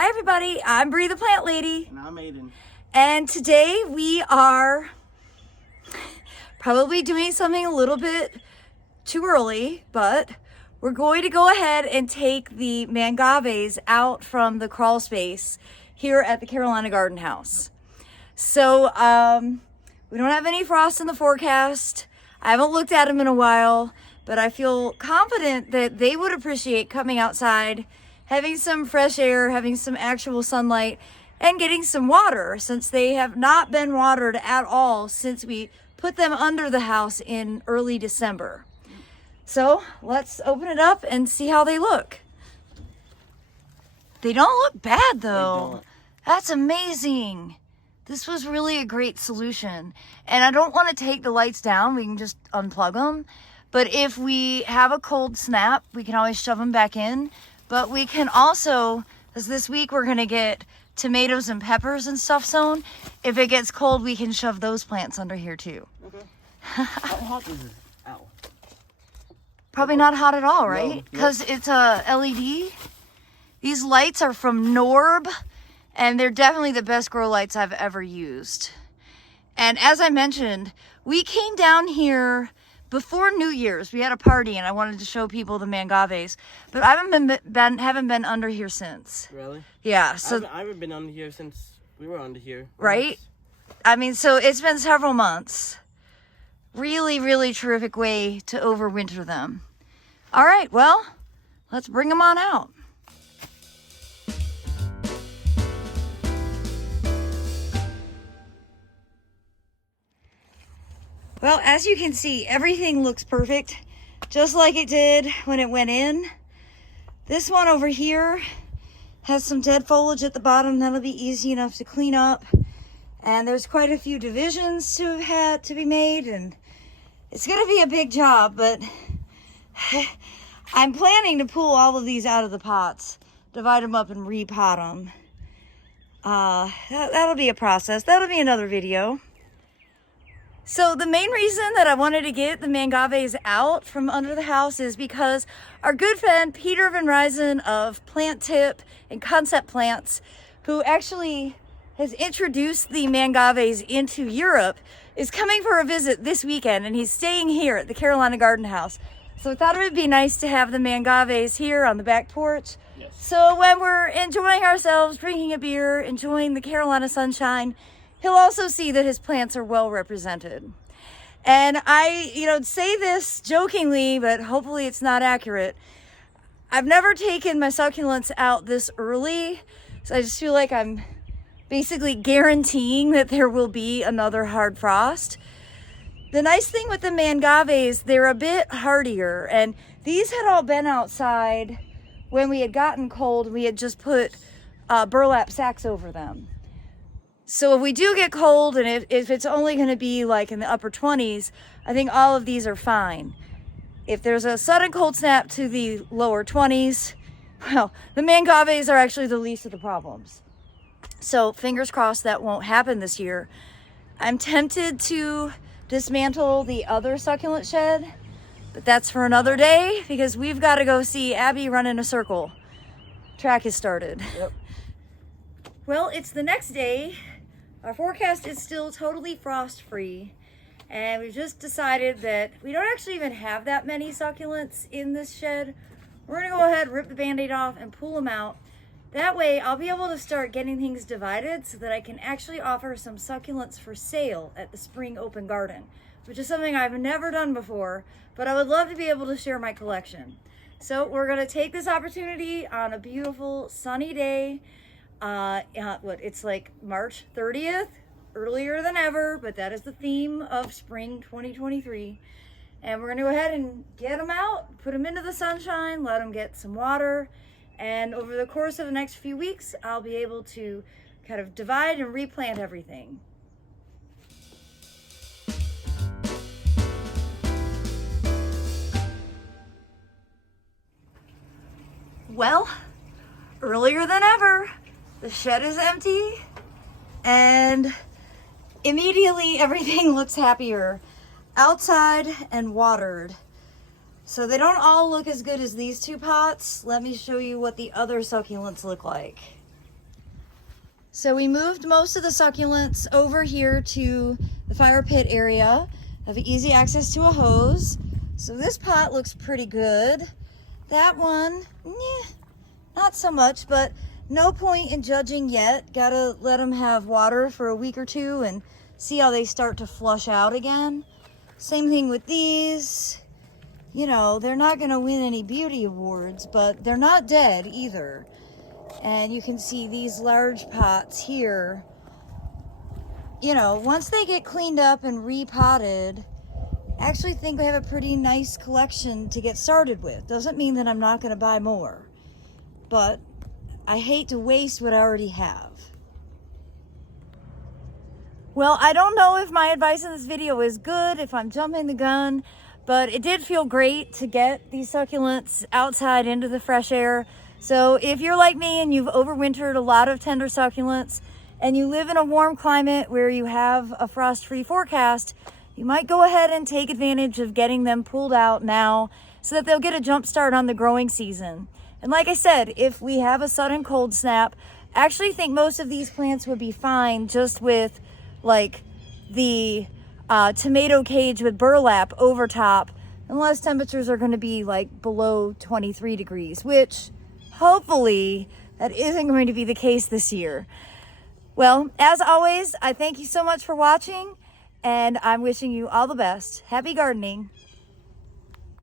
Hi everybody, I'm Bree the Plant Lady. And I'm Aiden. And today we are probably doing something a little bit too early, but we're going to go ahead and take the Mangaves out from the crawl space here at the Carolina Garden House. So we don't have any frost in the forecast. I haven't looked at them in a while, but I feel confident that they would appreciate coming outside, having some fresh air, having some actual sunlight, and getting some water, since they have not been watered at all since we put them under the house in early December. So let's open it up and see how they look. They don't look bad though. That's amazing. This was really a great solution. And I don't want to take the lights down. We can just unplug them. But if we have a cold snap, we can always shove them back in. But we can also, because this week we're going to get tomatoes and peppers and stuff sown. If it gets cold, we can shove those plants under here too. Okay. How hot is it? Ow. Probably not hot at all, right? Because it's a LED. These lights are from Norb, and they're definitely the best grow lights I've ever used. And as I mentioned, we came down here before New Year's. We had a party and I wanted to show people the Mangaves, but I haven't been under here since. Really? Yeah. So I haven't been under here since we were under here. Right? I mean, so it's been several months. Really, really terrific way to overwinter them. All right, well, let's bring them on out. Well, as you can see, everything looks perfect, just like it did when it went in. This one over here has some dead foliage at the bottom. That'll be easy enough to clean up. And there's quite a few divisions to have had to be made, and it's gonna be a big job, but I'm planning to pull all of these out of the pots, divide them up and repot them. That'll be a process. That'll be another video. So the main reason that I wanted to get the Mangaves out from under the house is because our good friend Peter Van Ryzen of Plant Tip and Concept Plants, who actually has introduced the Mangaves into Europe, is coming for a visit this weekend, and he's staying here at the Carolina Garden House. So I thought it would be nice to have the Mangaves here on the back porch. Yes. So when we're enjoying ourselves, drinking a beer, enjoying the Carolina sunshine, he'll also see that his plants are well represented. And I, say this jokingly, but hopefully it's not accurate. I've never taken my succulents out this early, so I just feel like I'm basically guaranteeing that there will be another hard frost. The nice thing with the Mangaves, they're a bit hardier, and these had all been outside when we had gotten cold. We had just put burlap sacks over them. So if we do get cold, and if it's only going to be like in the upper 20s, I think all of these are fine. If there's a sudden cold snap to the lower 20s, well, the Mangaves are actually the least of the problems. So fingers crossed that won't happen this year. I'm tempted to dismantle the other succulent shed, but that's for another day because we've got to go see Abby run in a circle. Track has started. Yep. Well, it's the next day. Our forecast is still totally frost-free, and we've just decided that we don't actually even have that many succulents in this shed. We're gonna go ahead, rip the Band-Aid off, and pull them out. That way, I'll be able to start getting things divided so that I can actually offer some succulents for sale at the Spring Open Garden, which is something I've never done before, but I would love to be able to share my collection. So we're gonna take this opportunity on a beautiful sunny day. It's like March 30th, earlier than ever, but that is the theme of spring 2023. And we're gonna go ahead and get them out, put them into the sunshine, let them get some water. And over the course of the next few weeks, I'll be able to kind of divide and replant everything. Well, earlier than ever, the shed is empty, and immediately everything looks happier outside and watered. So they don't all look as good as these two pots. Let me show you what the other succulents look like. So we moved most of the succulents over here to the fire pit area. Have easy access to a hose. So this pot looks pretty good. That one, not so much, but no point in judging yet. Gotta let them have water for a week or two and see how they start to flush out again. Same thing with these. You know, they're not gonna win any beauty awards, but they're not dead either. And you can see these large pots here. You know, once they get cleaned up and repotted, I actually think we have a pretty nice collection to get started with. Doesn't mean that I'm not going to buy more, but I hate to waste what I already have. Well, I don't know if my advice in this video is good, if I'm jumping the gun, but it did feel great to get these succulents outside into the fresh air. So if you're like me and you've overwintered a lot of tender succulents and you live in a warm climate where you have a frost-free forecast, you might go ahead and take advantage of getting them pulled out now so that they'll get a jump start on the growing season. And like I said, if we have a sudden cold snap, I actually think most of these plants would be fine just with like the tomato cage with burlap over top, unless temperatures are going to be like below 23 degrees, which hopefully that isn't going to be the case this year. Well, as always, I thank you so much for watching, and I'm wishing you all the best. Happy gardening.